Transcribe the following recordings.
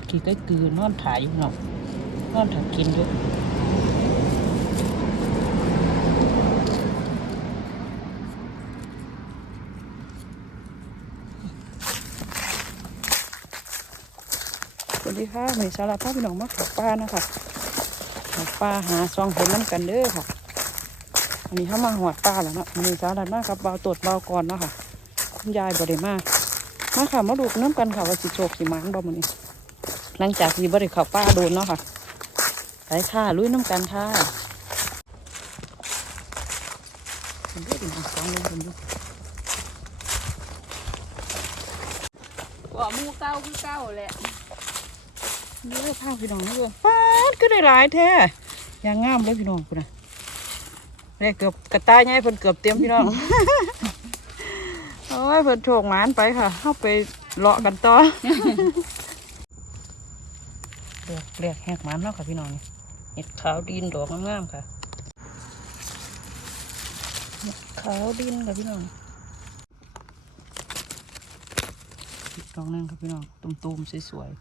ดกี่ก็คือนอนถ่ายอยู่เนาะนอนถ่ายกินอยู่สวัสดีค่ะมีสาระพาพี่น้องมาขับป้านะคะขับป้าหาซองผลน้ำกันเด้อค่ะอันนี้เข้ามาหอดป้าแล้วเนาะมีสาระมากกับเบาตรวจเบาก่อนเนาะค่ะคุณยายบ่ได้มากมาค่ะมาดูน้ำกันค่ะว่าสิโชคสิมันบ่มันนี้ หลังจากที่บริเข้าป้าโดนเนาะค่ะไปค่ะลุยน้ำกันค่ะเป็นเรื่องของสองเลยเป็นเรื่องกว่าหมูเก้าคือเก้าแหละเรื่องข้าวพี่น้องเรื่องฟาดก็ได้หลายแท้ยางงามเลยพี่น้องคุณนะเรียกเกือบกระต่ายใหญ่เพิ่นเกือบเตรียมพี่น้องโอ้ยเพิ่นโชคหมานไปค่ะเข้าไปเลาะกันต่อ เรียกแหกหมันเนาะค่ะพี่น้องเห็ดขาวดินดอกงามๆค่ะเห็ดขาวดินค่ะพี่น้องอีกดอกนึงค่ะพี่น้องตุ่มๆสวยๆ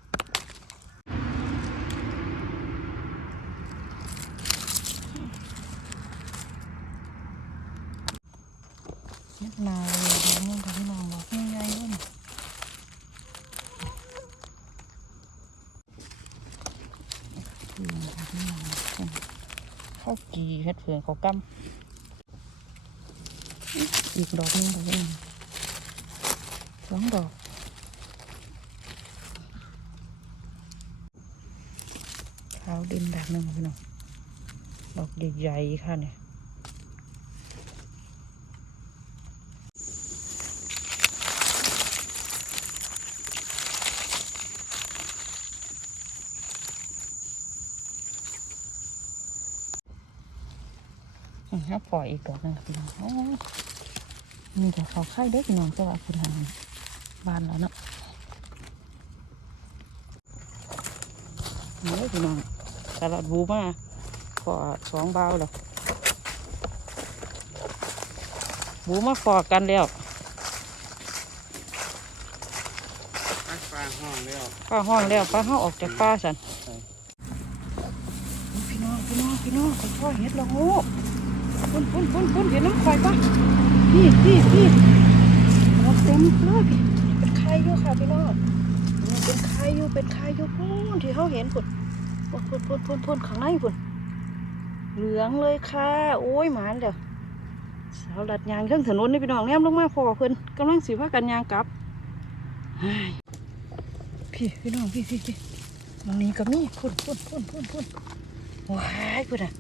เห็ดนาเลยดอกหนึงค่ะพี่น้องดอกใหญ่ๆเลย ข้าวกีเฮ็ดเผืองเขาวกำอีกดอกนึงดอกหนึงสองดอกขาวดินดอกหนึ่งพี่น้องดอกใหญ่ๆค่ะเนี่ยอืมแล้ว ปล่อยอีกดอกหนึงค่ะพี่น้องโอ้ยมีแต่เขาไข่เด็กพี่น้องจะว่าคุณทางบ้านแล้วเนาะนี่พี่น้องตลาดบูมาขอสองเบาแล้วบูมาฟอกกันแล้วปลาห้องแล้วป้าห้องแล้วป้าห้องออกจากป้าสันพี่น้องพี่น้องพี่น้องค่อยๆเห็ดละโงู พุ่นพุ่นพุ่นพุ่นเห็นน้ำควายปะพี่พี่พี่เราเต็มเลยพี่เป็นไข่อยู่ค่ะพี่น้องเป็นไข่อยู่เป็นไข่อยู่พุ่นที่เขาเห็นพุ่นพุ่นพุ่นพุ่นพุ่นพุ่นข้างในพุ่นเหลืองเลยค่ะ โอ้ยหมานเดี๋ยวสาวลัดยางเครื่องถนนนี่พี่น้องแนมลงมาพอเพิ่นกำลังสีว่ากันยางกลับเฮ้พี่พี่น้องพี่พี่พี่มองนี้ก็มีพุ่นพุ่นพุ่นพุ่นพุ่นว้ายพุ่นอะ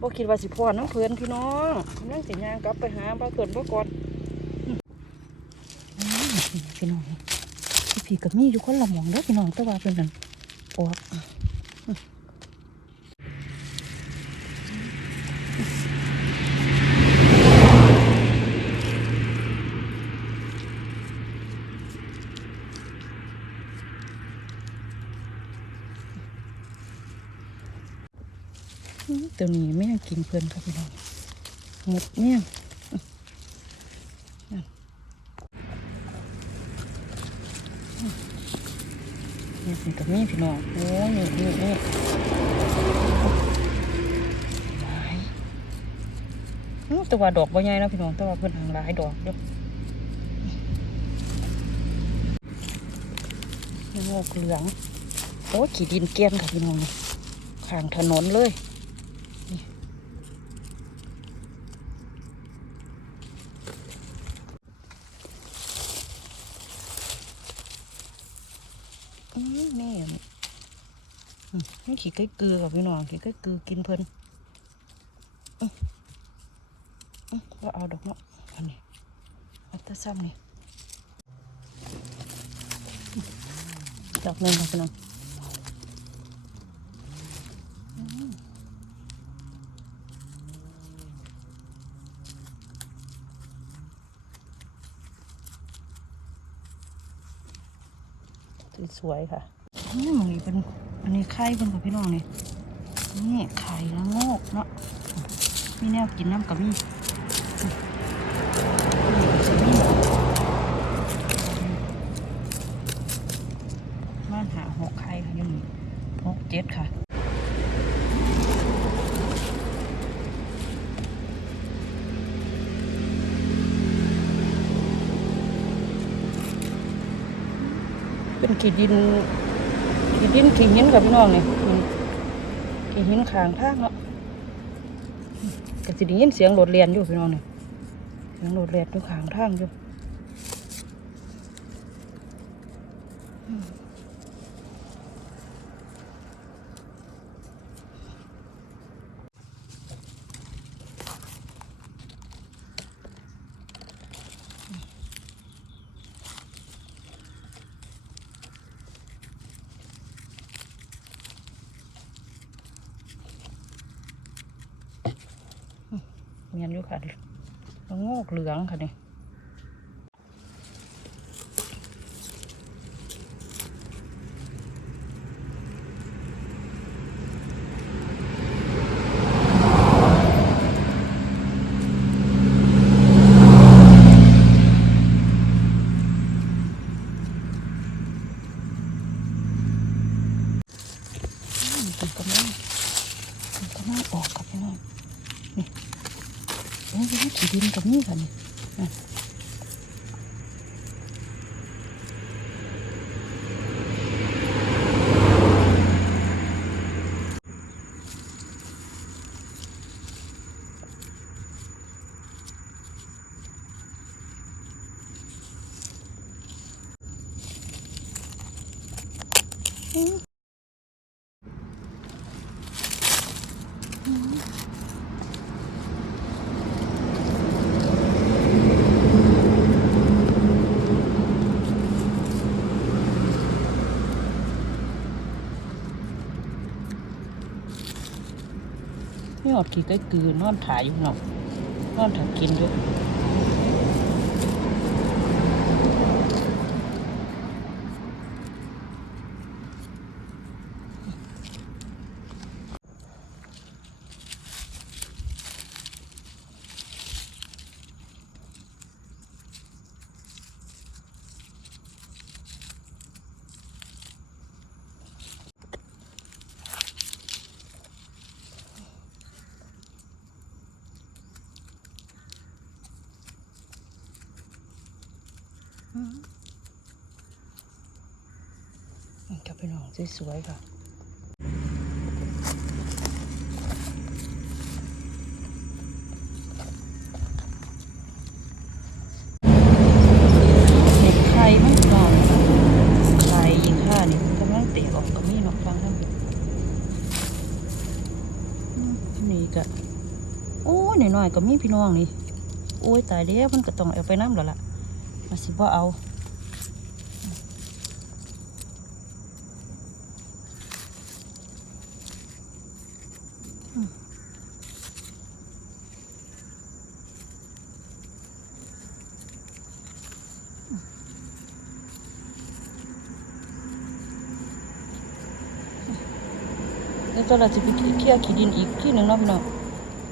บ่คิดว่าสิพอน้ำเพลินพี่น้องกำลังสิยางกลับไปหาปลาเกิดบ้าก่อนอืมอืมพี่น้องพี่พี่ก็มีอยู่คนละหมองเด้อพี่น้องตะว่าเป็นนั่นปอก ตัวนี้ไม่ยังกินเพลินค่ะพี่น้องหมดเนี่ยนั่นนี่นี่ก็มีพี่น้อง โอ้ยนี่นี่นี่หลายอืมแต่ว่าดอกบ่ใหญ่นะพี่น้องต่ว่าเพิ่นหางหลายดอกเด้อนี่งกเหลือง โอ้ขี้ดินเกลียนค่ะพี่น้องข้างถนนเลย อืมนี่นี่อืมนี่ขี้ไก่เกลือกับพี่น้องขี้ไก่เกลือกินเพลินก็เอาดอกเนาะอันนี้อัตซ้ำนี่ดอกหนึ่งค่ะพี่น้องอืม สวยๆค่ะนี่มันนี่เป็นอันนี้ไข่เป็นกับพี่น้องนี่นี่ไข่ละโงกเนาะมีแนวกินน้ำกับมีบ้านหาหกไข่ค่ะยังมีหกเจ็ดค่ะ เป็นขีดดินขีดดินขีดหินกับพี่น้องนี่ขีดหินขางทางเนาะก็สิได้ยินเสียงโหลดเรียนอยู่พี่น้องนี่เสียงโหลดเรียนอยู่ขางทางอยู่ เมียนอยู่ค่ะแล้วงอกเหลืองค่ะนี่อืมเป็นกำลังเป็นกำลังออกกับพี่น้อง โอ้ยขี่ ดินกับนี่ค่ะนี่ อดกี่ก็คือนอนถ่ายอยู่เนาะนอนถ่ายกินอยู่ นี่ก็เป็นของสวยๆค่ะเด็กไข่มันกรอบไข่ยิงข้านี่กำลังเตะออกกับมีเนาะฟังท่านอืมนี่ก็โอ้ยหน่อยๆก็มีพี่น้องนี่ โอ้ยตายแล้วมันก็ต้องเอาไปน้ำแล้วล่ะ มาสิบ่เอาแล้วเราจะไปเคี่ยวขีดินอีกที่หนึ่งเนาะพี่น้อง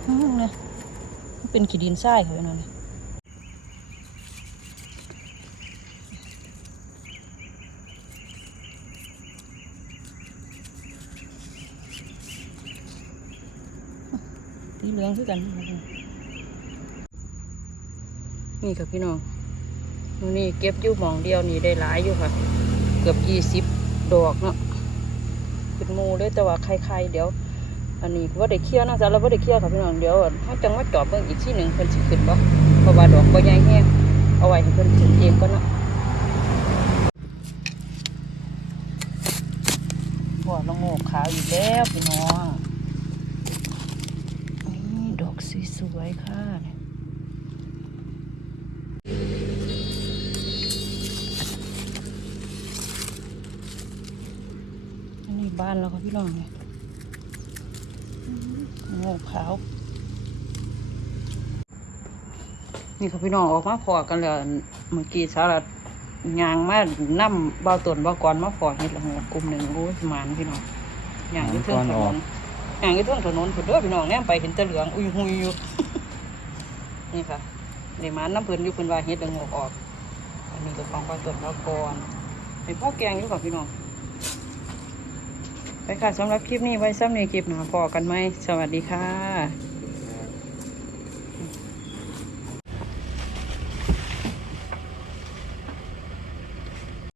อืมเนี่ยมันเป็นขีดินทรายค่ะพี่น้องเนี่ยสี เหลืองคือกัน นี่ค่ะพี่น้องมื้อนี่เก็บอยู่หมองเดียวนี่ได้หลายอยู่ค่ะ เกือบยี่สิบดอกเนาะเป็นหมูเลยแต่ว่าใครๆเดี๋ยว อันนี้ว่าได้เคลียร์นะจ๊ะเราว่าได้เคลียร์ค่ะพี่น้องเดี๋ยวเขาจังมาจอบเบิ่งอีกที่หนึ่งเพิ่นสิขึ้นบ่เพราะว่าดอกบ่ใหญ่แห้งเอาไว้ให้เพิ่นขึ้นเองก่อนเนาะบ่อละโงกขาวอีกแล้วพี่น้องนี่ดอกส วยค่ะเนี่ยอันนี้บ้านเราค่ะพี่น้องเนี่ยโง่ขาว นี่ค่ะพี่น้องออกมาพอกันแล้วเมื่อกี้สารัดยางมานํเบาตนเบาก่อนมาฝอเฮ็ดละโงกกลุ่มหนึ่งโอ้ยหมานพี่น้องยางอยู่เทิงถนน ยางอยู่เทิงถนนผุดเด้อพี่น้องแนมไปเห็นตะเหลืองอุ้ยหุยอยู่ นี่ค่ะนี่หมานน้ำเพลินอยู่เพิ่นว่าเฮ็ดละโงกออก อันนี้ก็ของปลาตนเบาก่อนเป็นพ่อแกงอยู่กับพี่น้อง ไปค่ะสำหรับคลิปนี้ไว้ซ้ำในคลิปหน้าพอกันไหม สวัสดีค่ะ